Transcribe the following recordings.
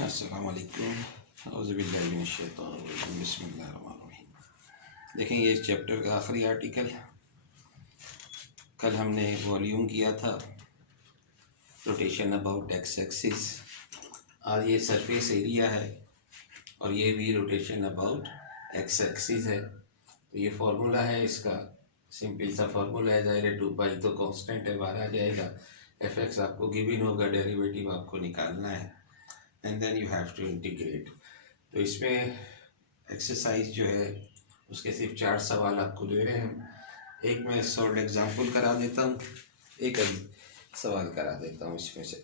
अस्सलाम वालेकुम औज़ुबिल्लाहि मिनश्शैतानिर्रजीम बिस्मिल्लाहिर्रहमानिर्रहीम। देखें ये इस चैप्टर का आखिरी आर्टिकल। कल हमने वॉल्यूम किया था रोटेशन अबाउट एक्स एक्सिस। आज ये सरफेस एरिया है और ये भी रोटेशन अबाउट एक्स एक्सिस है। तो ये फार्मूला है इसका, सिंपल सा फार्मूला है। ज़ाहिर है 2 पाई तो कांस्टेंट है, बाहर आ जाएगा। एफ एक्स आपको गिवन होगा, डेरिवेटिव आपको निकालना है and then you have to integrate. तो इसमें एक्सरसाइज जो है उसके सिर्फ 4 सवाल आपको दे रहे हैं हम। एक मैं सॉल्व एग्जांपल करा देता हूँ, एक सवाल करा देता हूँ इसमें से।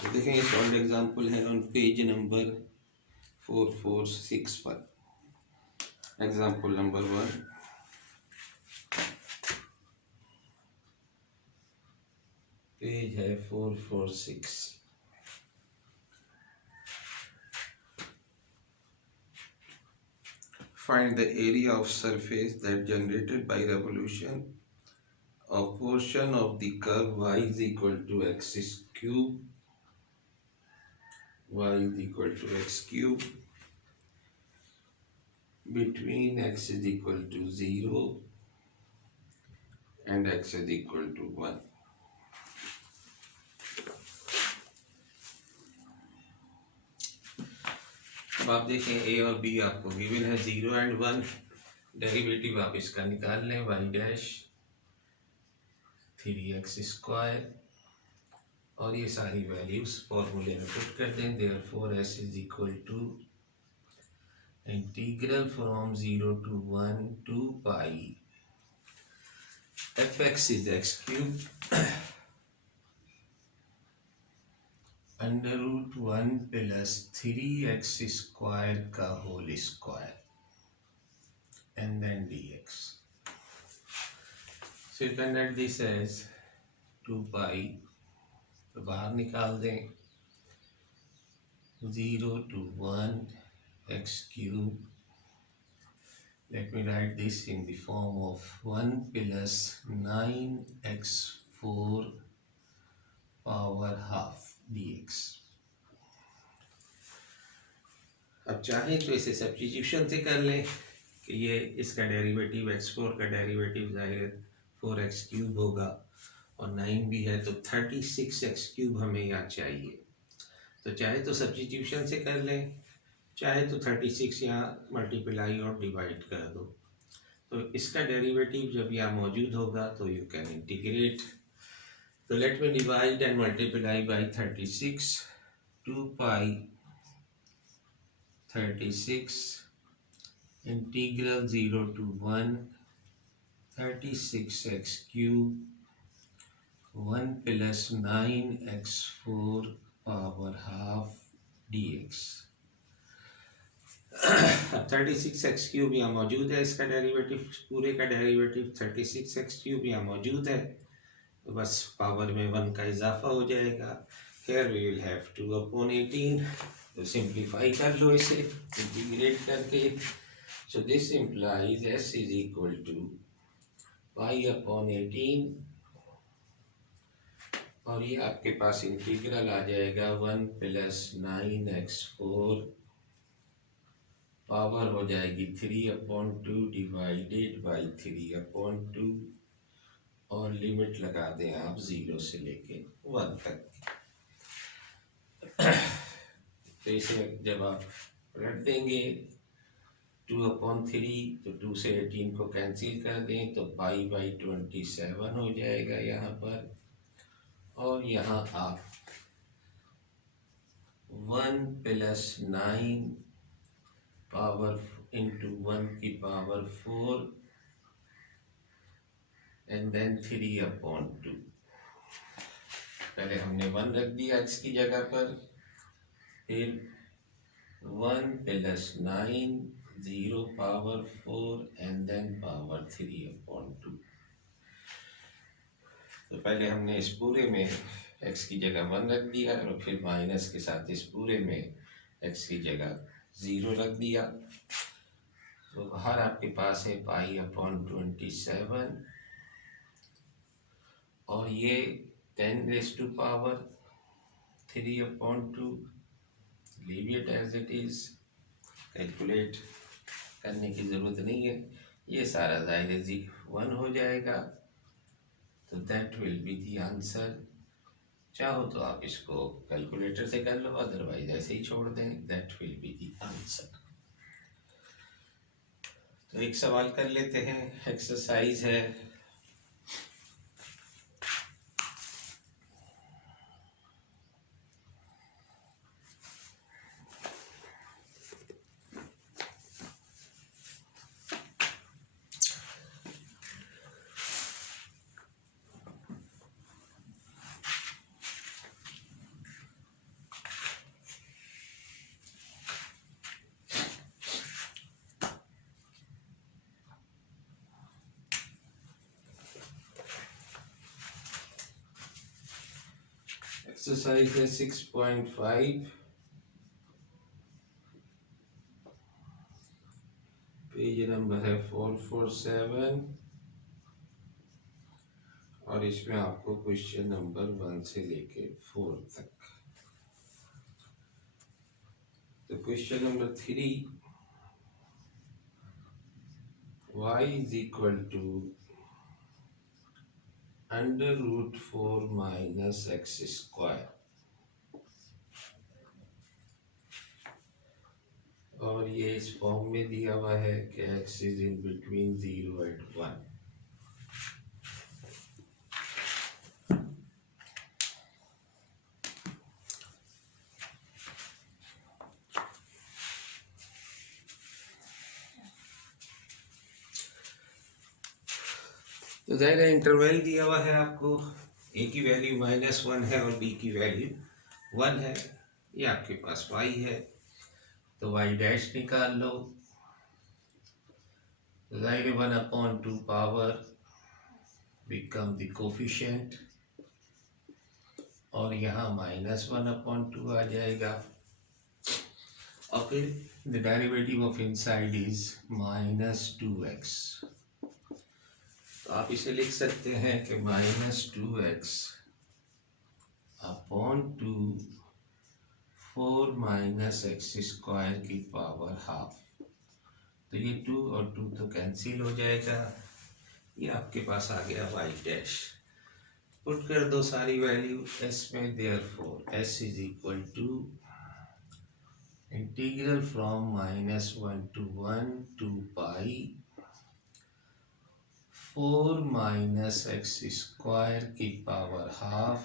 तो देखें ये सॉल्व एग्जांपल है ऑन पेज नंबर 446 पर। एग्जांपल नंबर 1, पेज है 446। Find the area of surface that generated by revolution of portion of the curve y is equal to x cube, y is equal to x cube between x is equal to 0 and x is equal to 1. अब आप देखें a और b आपको given है 0 and 1। Derivative आप इसका निकाल लें, y डैश 3x स्क्वायर, और ये सारी वैल्यूज फॉर्मूले में पुट कर दें। Therefore s is equal to integral from 0 to 1 2 pi fx is x cube under root 1 plus 3x square का whole square and then dx। So you can write this as 2 pi, तो बाहर निकाल दें 0 to 1 x cube। Let me write this in the form of 1 plus 9x4 power half dx। अब चाहें तो इसे substitution से कर लें कि ये इसका डेरिवेटिव x4 का डेरिवेटिव ज़ाहिर 4x क्यूब होगा और 9 भी है तो 36x क्यूब हमें यहाँ चाहिए। तो चाहे तो सब्स्टिट्यूशन से कर लें, चाहे तो 36 यहाँ मल्टीप्लाई और डिवाइड कर दो। तो इसका डेरिवेटिव जब यहाँ मौजूद होगा तो यू कैन इंटीग्रेट। तो let me divide and multiply by 36। 2 pi 36 integral 0 to 1 36x cube 1 plus 9x4 power half dx। अब 36x क्यूब यहाँ मौजूद है, इसका डेरिवेटिव पूरे का डेरिवेटिव 36x क्यूब यहाँ मौजूद है, तो बस पावर में 1 का इजाफा हो जाएगा। Here we will have 2/18। तो सिंप्लीफाई कर लो इसे इंटीग्रेट करके। So this implies s is equal to y/18, और ये आपके पास इंटीग्रल आ जाएगा 1 plus 9x4 पावर हो जाएगी 3/2 डिवाइडेड बाई 3/2, और लिमिट लगा दें आप 0 से लेके 1 तक। तो इसे जब आप रख देंगे 2/3, तो 2 से 18 को कैंसिल कर दें तो π/27 हो जाएगा यहाँ पर, और यहाँ आप 1 plus 9 पावर इंटू 1 की पावर 4 एंड देन 3/2। पहले हमने 1 रख दिया x की जगह पर, फिर 1 plus 9 0 power 4 and then power 3/2। तो पहले हमने इस पूरे में x की जगह 1 रख दिया और फिर माइनस के साथ इस पूरे में x की जगह 0 रख दिया। तो बाहर आपके पास है π/27, और ये 10⁻³ leave it as it is, calculate करने की ज़रूरत नहीं है। ये सारा ज़ाहिर जी 1 हो जाएगा, तो that will be the answer. चाहो तो आप इसको कैलकुलेटर से कर लो, अदरवाइज ऐसे ही छोड़ दें, that will be the answer. तो एक सवाल कर लेते हैं, एक्सरसाइज है एक्सरसाइज है 6.5, पेज नंबर है 447 और इसमें आपको क्वेश्चन नंबर 1 से लेके 4 तक। तो question number 3, y is equal to √4 minus x square, और ये इस फॉर्म में दिया हुआ है कि x is in between 0 and 1। तो ज़ाहिर है इंटरवल दिया हुआ है आपको, a की वैल्यू -1 है और b की वैल्यू 1 है। ये आपके पास y है, तो y डैश निकाल लो। ज़ाहिर है 1/2 पावर बिकम द कोफिशिएंट, और यहाँ -1/2 आ जाएगा, और फिर the derivative of inside is -2x। तो आप इसे लिख सकते हैं कि -2x/2 4 - x² की पावर हाफ। तो ये 2 और 2 तो कैंसिल हो जाएगा, ये आपके पास आ गया y डैश। पुट कर दो सारी वैल्यू s में, therefore s is equal to integral from -1 to 1 2 pi 4 - x² की पावर हाफ,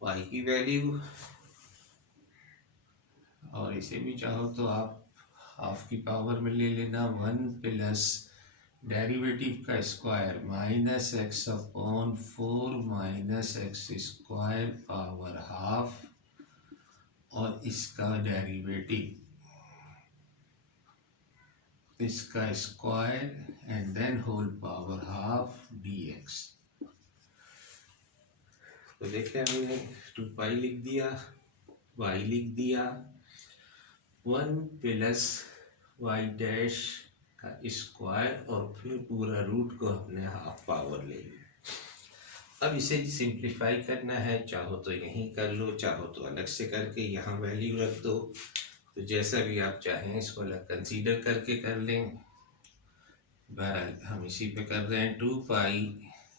y की वैल्यू, और इसे भी चाहो तो आप हाफ की पावर में ले लेना, 1 प्लस डेरिवेटिव का square -x/4 - x² power half, और इसका डेरिवेटिव इसका square and then whole power half dx। तो देखिए हमने 2 पाई लिख दिया, y लिख दिया, 1 प्लस y डैश का स्क्वायर, और फिर पूरा रूट को हमने हाफ पावर ले लिया। अब इसे सिंप्लीफाई करना है, चाहो तो यहीं कर लो, चाहो तो अलग से करके यहाँ वैल्यू रख दो, तो जैसा भी आप चाहें इसको अलग कंसीडर करके कर लें। बहरहाल हम इसी पे कर रहे हैं। 2 पाई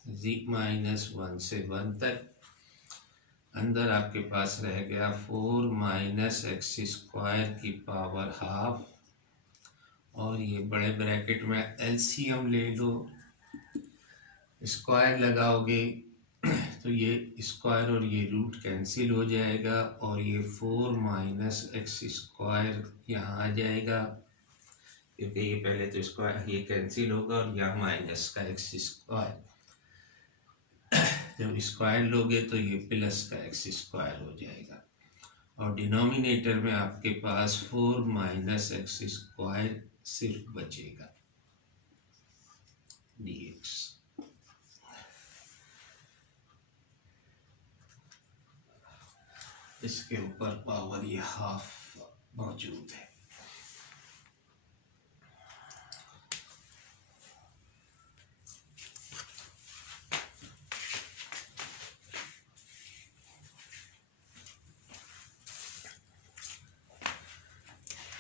-1 से 1 तक, अंदर आपके पास रह गया 4 - x² की पावर हाफ, और ये बड़े ब्रैकेट में एलसीएम ले लो, स्क्वायर लगाओगे तो ये स्क्वायर और ये रूट कैंसिल हो जाएगा, और ये 4 - x² यहाँ आ जाएगा, क्योंकि ये पहले तो स्क्वायर ये कैंसिल होगा, और यहाँ माइनस का x², जब स्क्वायर लोगे तो ये प्लस का x² हो जाएगा, और डिनोमिनेटर में आपके पास 4 - x² सिर्फ बचेगा dx। इसके ऊपर पावर ये हाफ मौजूद है।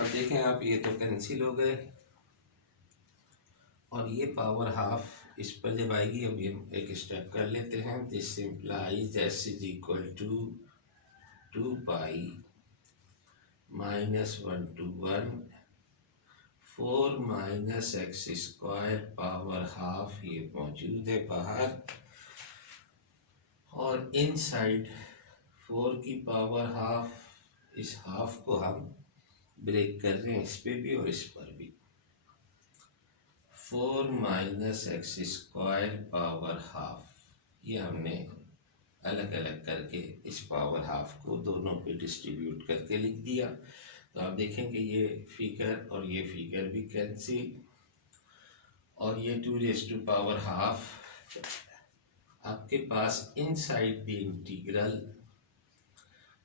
अब देखें आप, ये तो कैंसिल हो गए और ये पावर हाफ इस पर जब आएगी, अब ये एक स्टेप कर लेते हैं। This implies S is equal to 2 pi -1 to 1 4 minus X square power half, ये मौजूद है बाहर, और इनसाइड 4 की पावर हाफ, इस हाफ को हम ब्रेक कर रहे हैं इस पे भी और इस पर भी। 4 minus X square power half, ये हमने अलग अलग करके इस पावर हाफ को दोनों पे डिस्ट्रीब्यूट करके लिख दिया। तो आप देखेंगे ये फिगर और ये फिगर भी कैंसिल, और ये 2 पावर हाफ आपके पास इनसाइड द इंटीग्रल,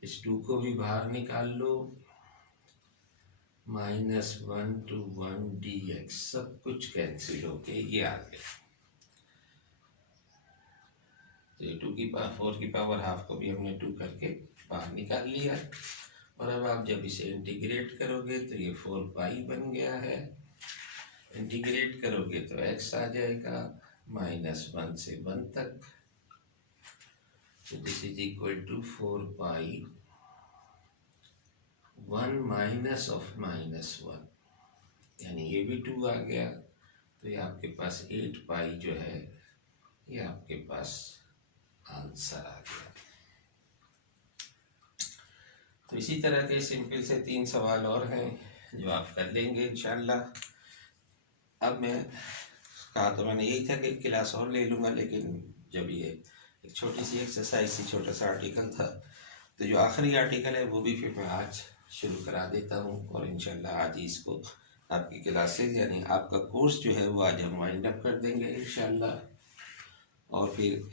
इस 2 को भी बाहर निकाल लो, -1 to 1 dx, सब कुछ कैंसिल होके ये आ गया। तो ये 4 की पावर हाफ को भी हमने 2 करके बाहर निकाल लिया। और अब आप जब इसे इंटीग्रेट करोगे तो ये 4 पाई बन गया है, इंटीग्रेट करोगे तो x आ जाएगा -1 से 1 तक। तो this is equal to 4 pi 1 minus of -1, यानी ये भी 2 आ गया। तो ये आपके पास 8 पाई जो है, ये आपके पास आंसर आ गया। तो इसी तरह के सिंपल से 3 सवाल और हैं जो आप कर लेंगे इंशाल्लाह। अब मैं कहा तो मैंने यही था कि क्लास और ले लूँगा, लेकिन जब ये एक छोटी सी एक्सरसाइज सी, छोटा सा आर्टिकल था, तो जो आखिरी आर्टिकल है वो भी फिर मैं आज शुरू करा देता हूँ, और इंशाल्लाह आज ही इसको आपकी क्लासेज यानी आपका कोर्स जो है वो आज हम वाइंड अप कर देंगे इंशाल्लाह। और फिर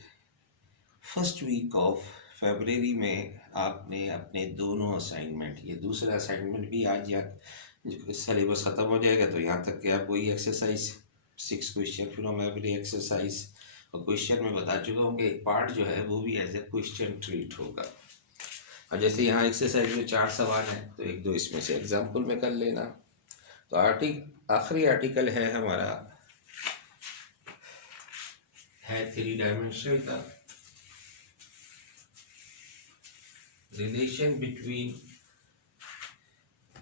फर्स्ट वीक ऑफ फरवरी में आपने अपने दोनों असाइनमेंट, ये दूसरा असाइनमेंट भी आज यहाँ सिलेबस ख़त्म हो जाएगा, तो यहाँ तक कि आप वही exercise 6 question from every exercise, और क्वेश्चन में बता चुका हूँ कि एक पार्ट जो है वो भी एज ए क्वेश्चन ट्रीट होगा। और जैसे यहाँ एक्सरसाइज में 4 सवाल हैं, तो 1-2 इसमें से एग्जाम्पल में कर लेना। तो आखिरी आर्टिकल है हमारा, है 3 डायमेंशनल का, रिलेशन बिटवीन,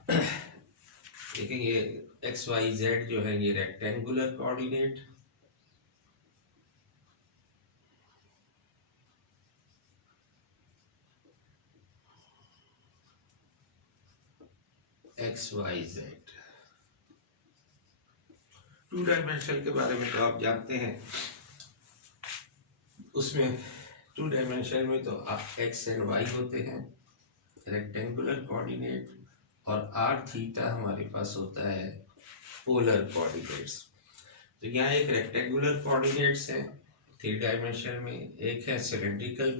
देखिए ये एक्स वाई जेड जो है ये rectangular coordinate, X Y Z 2 dimensional के बारे में तो आप जानते हैं। उसमें 2 डायमेंशन में तो आप एक्स एंड वाई होते हैं रेक्टेंगुलर कोऑर्डिनेट, और आर थीटा हमारे पास होता है पोलर कोऑर्डिनेट्स। तो यहाँ एक रेक्टेंगुलर कोऑर्डिनेट्स है 3 डायमेंशन में, एक है सिलेंड्रिकल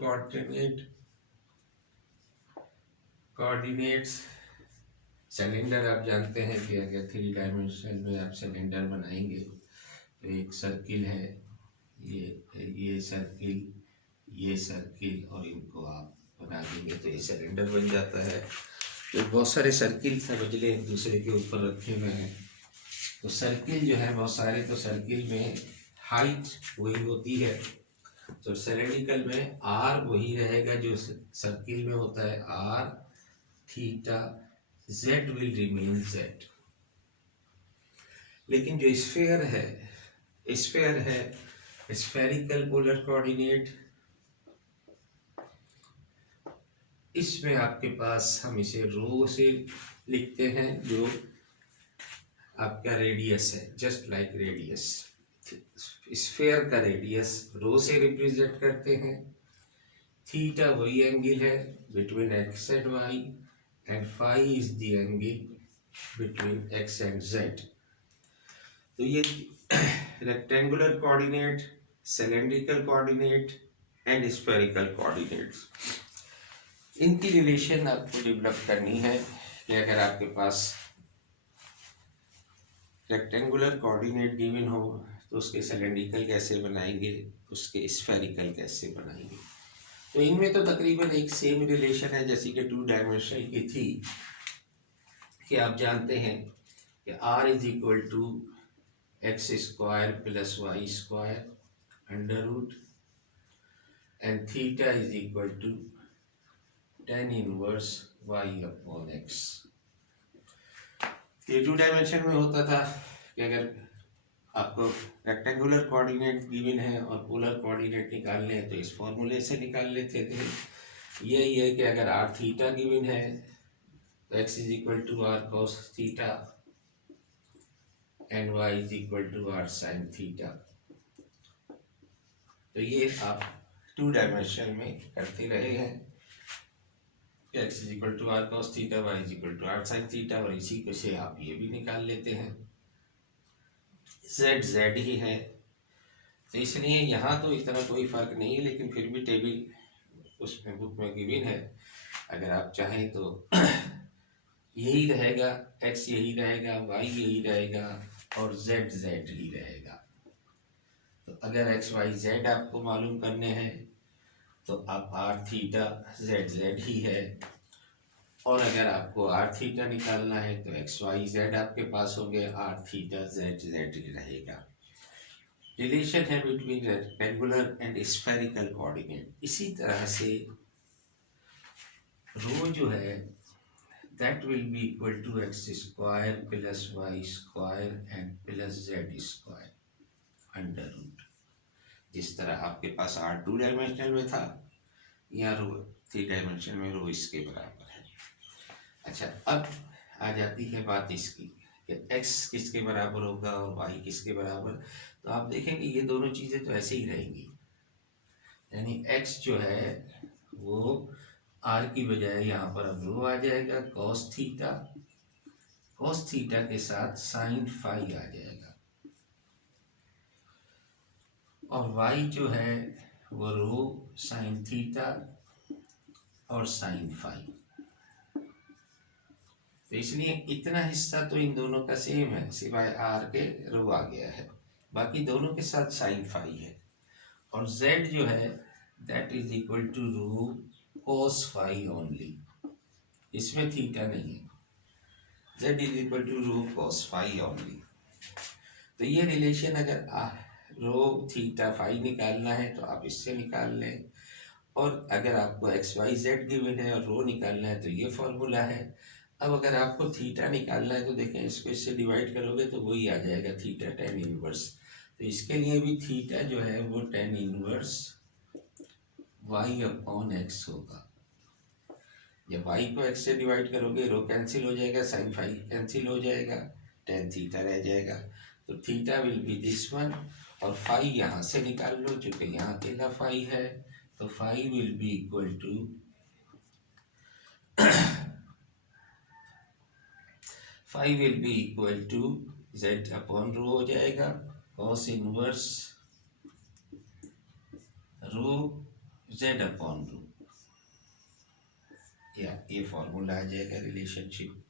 कोऑर्डिनेट्स। सिलेंडर आप जानते हैं कि अगर 3 डायमेंशन में आप सिलेंडर बनाएंगे तो एक सर्किल है, ये सर्किल, ये सर्किल, और इनको आप बना देंगे तो ये सिलेंडर बन जाता है। तो बहुत सारे सर्किल समझ लें एक दूसरे के ऊपर रखे हुए हैं, तो सर्किल जो है बहुत सारे, तो सर्किल में हाइट वही होती है, तो सिलेंड्रिकल में आर वही रहेगा जो सर्किल में होता है, R theta, Z will remain Z. लेकिन जो स्फेयर है स्फेरिकल पोलर कोऑर्डिनेट, इसमें आपके पास हम इसे रो से लिखते हैं, जो आपका रेडियस है, जस्ट लाइक रेडियस, स्फेयर का रेडियस रो से रिप्रेजेंट करते हैं। थीटा वही एंगल है between X and Y, and phi is the angle between X and Z. तो ये rectangular coordinate, cylindrical coordinate and spherical coordinates, इनकी रिलेशन आपको डेवलप करनी है कि अगर आपके पास रेक्टेंगुलर कोऑर्डिनेट गिवन हो तो उसके सिलेंड्रिकल कैसे बनाएंगे, उसके स्फेरिकल कैसे बनाएंगे। तो इनमें तो तकरीबन एक सेम रिलेशन है जैसी कि 2 डायमेंशनल की थी, कि आप जानते हैं कि r is equal to X square plus Y square under root and theta is equal to tan inverse Y upon X. ये 2 डायमेंशन में होता था कि अगर आपको रेक्टेंगुलर कोऑर्डिनेट गिवन है और पोलर कोऑर्डिनेट निकालने हैं तो इस फॉर्मूले से निकाल लेते थे। यही है कि अगर आर थीटा गिवन है तो X is equal to R cos theta and Y is equal to R sine theta. तो ये आप 2 डायमेंशन में करते रहे हैं, X is equal to R cos theta, Y is equal to R sine theta, और इसी को से आप ये भी निकाल लेते हैं। जेड जेड ही है, तो इसलिए यहाँ तो इतना कोई फर्क नहीं है, लेकिन फिर भी टेबल उसमें बुक में गिवन है, अगर आप चाहें तो यही रहेगा, एक्स यही रहेगा, वाई यही रहेगा और जेड जेड ही रहेगा। तो अगर एक्स वाई जेड आपको मालूम करने हैं तो आप आर थीटा जेड जेड ही है, और अगर आपको आर थीटा निकालना है तो एक्स वाई जेड आपके पास होंगे, आर थीटा जेड जेड ही रहेगा। रिलेशन है between rectangular and spherical coordinate. इसी तरह से रो जो है that will be equal to X square plus Y square and plus Z square under root. जिस तरह आपके पास आर 2 डायमेंशनल में था, यहाँ रो 3 डायमेंशन में रो इसके बराबर है। अच्छा, अब आ जाती है बात इसकी कि x किसके बराबर होगा और y किसके बराबर। तो आप देखेंगे ये दोनों चीज़ें तो ऐसे ही रहेंगी, यानी x जो है वो r की बजाय यहाँ पर अब रो आ जाएगा cos थीटा के साथ sin फाई आ जाएगा, और y जो है वो रो sin थीटा और sin फाई। तो इसलिए इतना हिस्सा तो इन दोनों का सेम है, सिवाय आर के रो आ गया है, बाकी दोनों के साथ साइन फाई है। और z जो है that is equal to rho cos phi only, इसमें थीटा नहीं है, z is equal to rho cos phi only. तो ये रिलेशन अगर रो थीटा फाई निकालना है तो आप इससे निकाल लें, और अगर आपको एक्स वाई जेड गिवन है और रो निकालना है तो ये फॉर्मूला है। अब अगर आपको थीटा निकालना है तो देखें, इसको इससे डिवाइड करोगे तो वही आ जाएगा थीटा tan इनवर्स। तो इसके लिए भी थीटा जो है वो tan inverse y upon x होगा। जब y को x से डिवाइड करोगे रो कैंसिल हो जाएगा, साइन फाई कैंसिल हो जाएगा, tan थीटा रह जाएगा। तो theta will be this one, और फाई यहाँ से निकाल लो चूँकि यहाँ अकेला फाई है, तो phi will be equal to phi will be equal to Z upon rho हो जाएगा, cos inverse rho Z upon rho, या ये फॉर्मूला आ जाएगा रिलेशनशिप।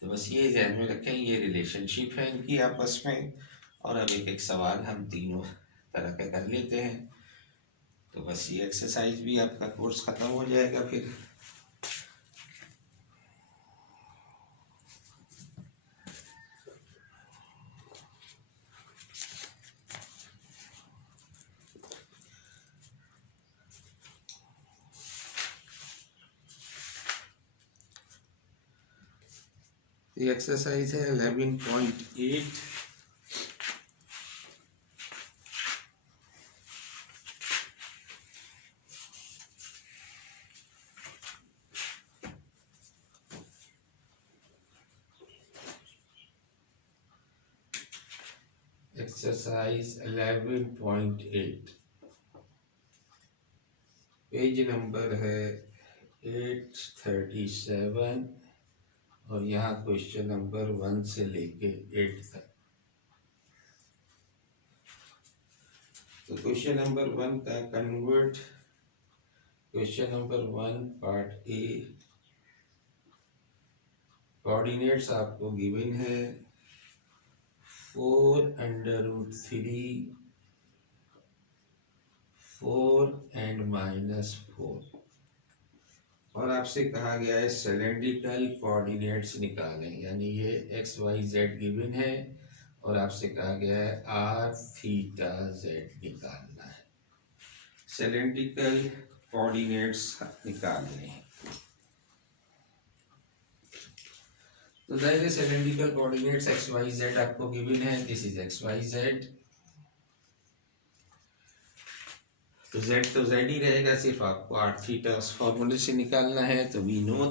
तो बस ये ध्यान में रखें, ये रिलेशनशिप है इनकी आपस में। और अब एक एक सवाल हम तीनों तरह का कर लेते हैं, तो बस ये एक्सरसाइज भी आपका कोर्स ख़त्म हो जाएगा फिर। ये एक्सरसाइज है 11.8। एक्सरसाइज 11.8, पेज नंबर है 837, और यहाँ क्वेश्चन नंबर 1 से लेके 8 तक। तो क्वेश्चन नंबर 1 का convert, question number 1 part A, coordinates आपको गिवन है 4√3, 4 and -4। और आपसे कहा गया है सिलेंड्रिकल कोऑर्डिनेट्स निकालें, यानी ये एक्स वाई जेड गिवन है और आपसे कहा गया है आर थीटा जेड निकालना है। सिलेंड्रिकल कोऑर्डिनेट्स निकालने हैं तो जाहिर cylindrical coordinates X Y Z आपको गिवन है। This is X Y Z, तो जेड तो जेड ही रहेगा, सिर्फ आपको आर थीटा उस फॉर्मूले से निकालना है। तो we know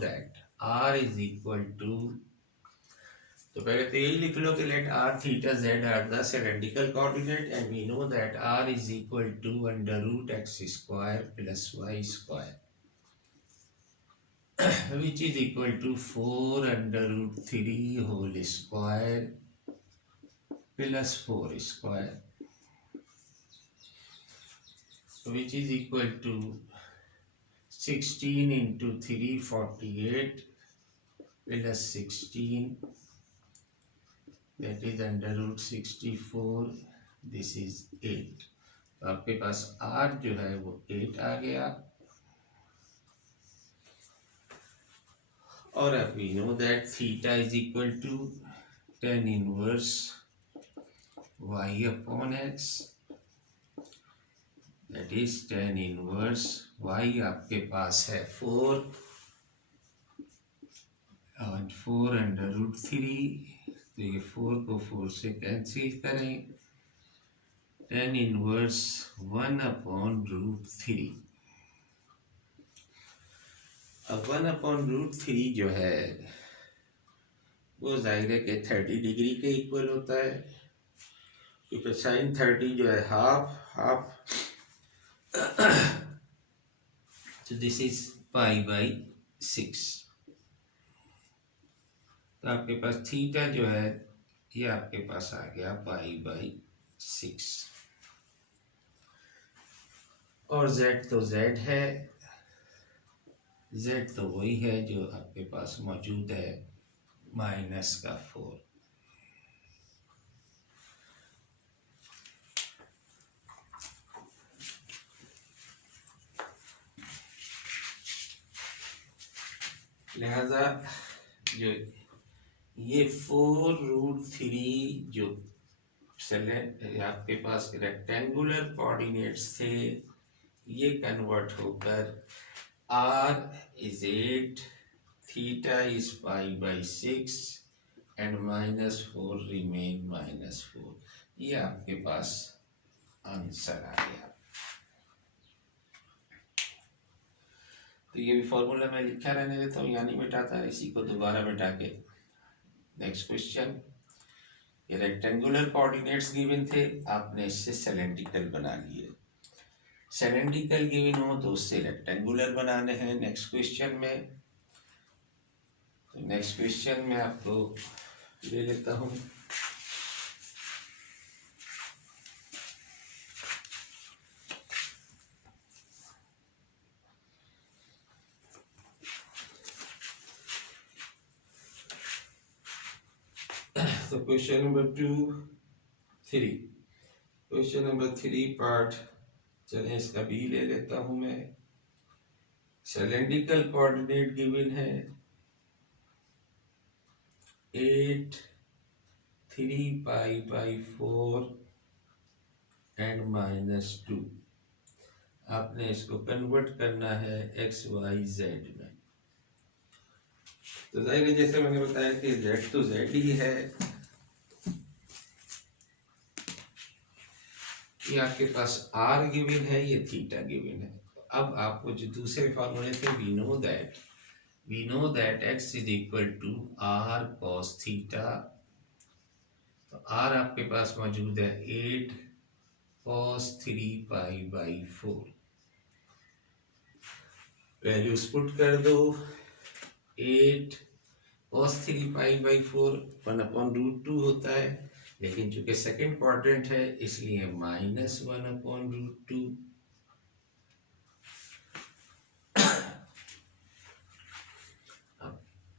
that R is equal to, तो पहले तो यही लिख लो कि let R theta Z are the cylindrical coordinate and we know that R is equal to under root X square plus Y square which is equal to 4 under root 3 whole square plus 4 square, which is equal to 16 into 3 48 plus 16, that is under root 64, this is 8। तो आपके पास r जो है वो 8 आ गया। और अब we know that theta is equal to tan inverse y upon x, that is tan inverse y आपके पास है 4 और 4 अंडर रूट 3, तो ये 4 को 4 से कैंसिल करें, tan इनवर्स 1 अपॉन रूट 3। अब 1 अपॉन रूट 3 जो है वो जाहिर है कि 30 डिग्री के इक्वल होता है, क्योंकि साइन 30 जो है हाफ तो दिस इज पाई बाई 6। तो आपके पास थीटा जो है ये आपके पास आ गया पाई बाई 6। और z तो z है, z तो वही है जो आपके पास मौजूद है -4। लिहाजा जो ये 4 रूट 3 जो आपके पास रेक्टेंगुलर कोऑर्डिनेट्स थे ये कन्वर्ट होकर r is 8, theta is pi by 6 and -4 remain -4। ये आपके पास आंसर आ गया। तो ये भी फॉर्मूला मैं लिखा रहने देता हूँ, यानी मिटाता, इसी को दोबारा मिटा के नेक्स्ट क्वेश्चन। ये रेक्टेंगुलर कोऑर्डिनेट्स गिवन थे, आपने इससे सिलेंड्रिकल बना लिए। सिलेंड्रिकल गिवन हो तो उससे रेक्टेंगुलर बनाने हैं नेक्स्ट क्वेश्चन में। तो नेक्स्ट क्वेश्चन में आपको ले लेता हूँ। तो क्वेश्चन नंबर 3 पार्ट, चलिए इसका बी ले लेता हूं मैं। सिलेंड्रिकल कोऑर्डिनेट गिवन है 8 3 पाई बाई 4 एंड -2। आपने इसको कन्वर्ट करना है एक्स वाई जेड में। तो जाहिर है जैसे मैंने बताया कि जेड तो जेड ही है, ये आपके पास आर गिवन है, ये थीटा गिवन है। अब आपको जो दूसरे फॉर्मूले थे we know that X is equal to R cos theta. तो आर आपके पास मौजूद है 8 cos 3 pi by 4। Values put कर दो, 8 कॉस 3 पाई बाई 4 1/√2 होता है, लेकिन चूंकि सेकंड क्वाड्रेंट है इसलिए -1/√2।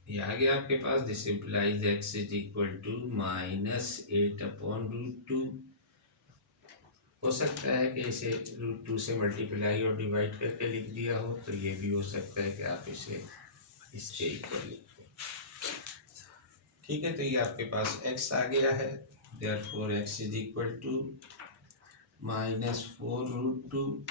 ये आ गया आपके पास, this implies x is equal to -8/√2 हो सकता है कि इसे √2 से मल्टीप्लाई और डिवाइड करके लिख दिया हो, तो ये भी हो सकता है कि आप इसे इसके इक्वल लिख दो। ठीक है, तो ये आपके पास x आ गया है, therefore x is equal to -4√2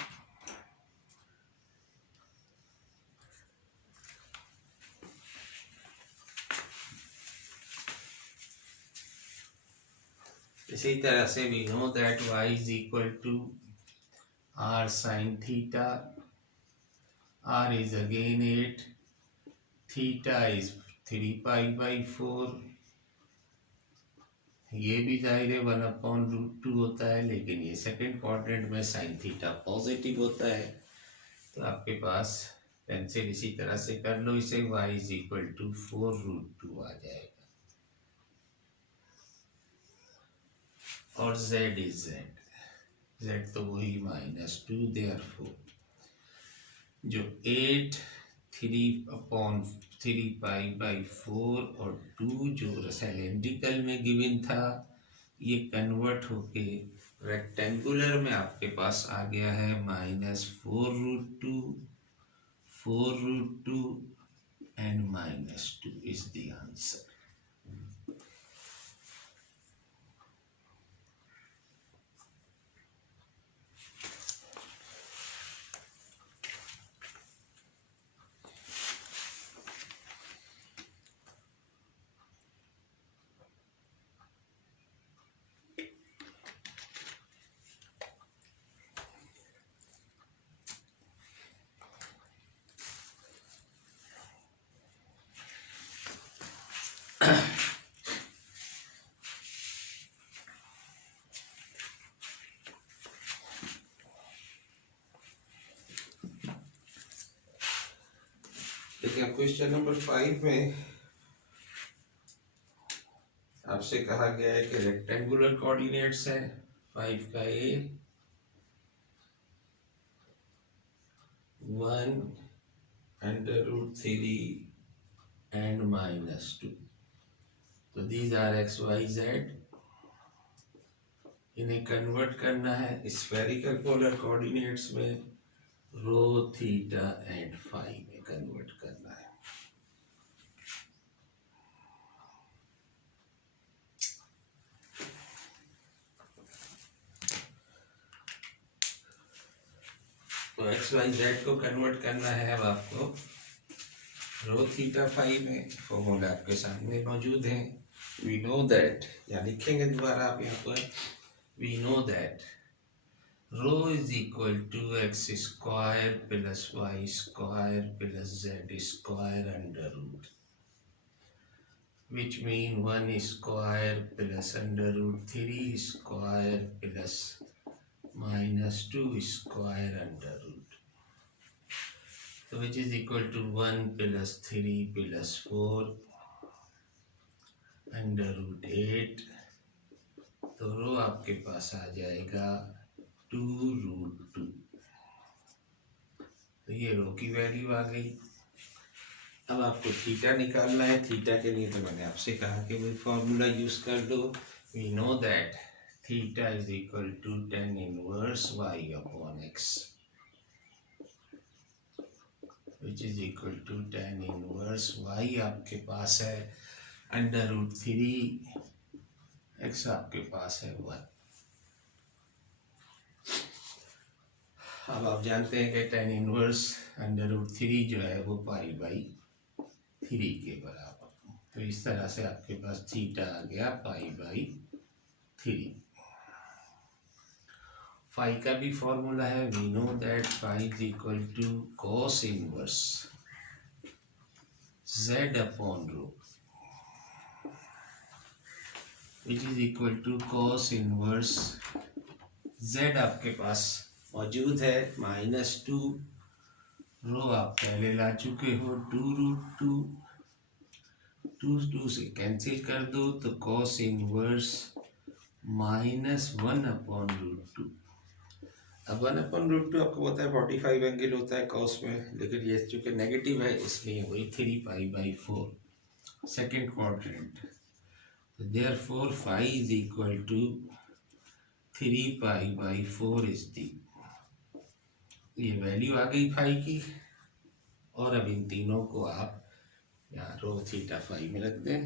इसी तरह से we know that y is equal to r sin theta, r is again 8, theta is 3π/4, ये भी जाहिर है 1/√2 होता है, लेकिन ये सेकंड क्वाड्रेंट में साइन थीटा पॉजिटिव होता है, तो आपके पास पेंसिल इसी तरह से कर लो इसे, y इज इक्वल टू 4√2 आ जाएगा, और z इज z तो वही -2, देयरफॉर जो 8 3/3π/4 और 2 जो सिलेंड्रिकल में गिवन था, ये कन्वर्ट होके रेक्टेंगुलर में आपके पास आ गया है -4√2, 4√2 एंड -2 इज द आंसर। देखिए क्वेश्चन नंबर 5 में आपसे कहा गया है कि रेक्टेंगुलर कोऑर्डिनेट्स है 5 का a 1√3 and -2, तो these are x y z, इन्हें कन्वर्ट करना है स्फेरिकल पोलर कोऑर्डिनेट्स में, रो थीटा एंड फाई में कन्वर्ट करना है। तो एक्स वाई जेड को कन्वर्ट करना है अब आपको रो थीटा फाई में, फॉर्मूला आपके सामने मौजूद है। वी नो दैट, या लिखेंगे दोबारा आप यहाँ पर, we know that rho is equal to X square plus Y square plus Z square under root, which mean 1 square plus √3 square plus -2 square under root, so which is equal to 1 plus 3 plus 4 under √8, तो रो आपके पास आ जाएगा 2√2, तो ये रो की value आ गई। अब आपको theta निकालना है, थीटा के लिए तो मैंने आपसे कहा कि वही फॉर्मूला यूज कर दो। We know that theta is equal to tan inverse y upon x, which is equal to tan inverse y आपके पास है √3, x आपके पास है 1। अब आप जानते हैं कि tan इनवर्स √3 जो है वो π/3 के बराबर, तो इस तरह से आपके पास थीटा आ गया π/3। फाई का भी फॉर्मूला है, we know that phi is equal to cos inverse z upon rho, which is equal to cos inverse z आपके पास मौजूद है -2, रो आप पहले ला चुके हो 2√2, 2 से कैंसिल कर दो तो कॉस इनवर्स -1 अपॉन √2। अब 1 अपॉन √2 आपको पता है 45 एंगल होता है कॉस में, लेकिन ये चूँकि नेगेटिव है इसलिए वही 3π/4 सेकेंड क्वाड्रेंट, तो therefore phi is equal to 3π/4 is the, ये वैल्यू आ गई फाई की। और अब इन तीनों को आप यहाँ रो थीटा फाई में रख दें।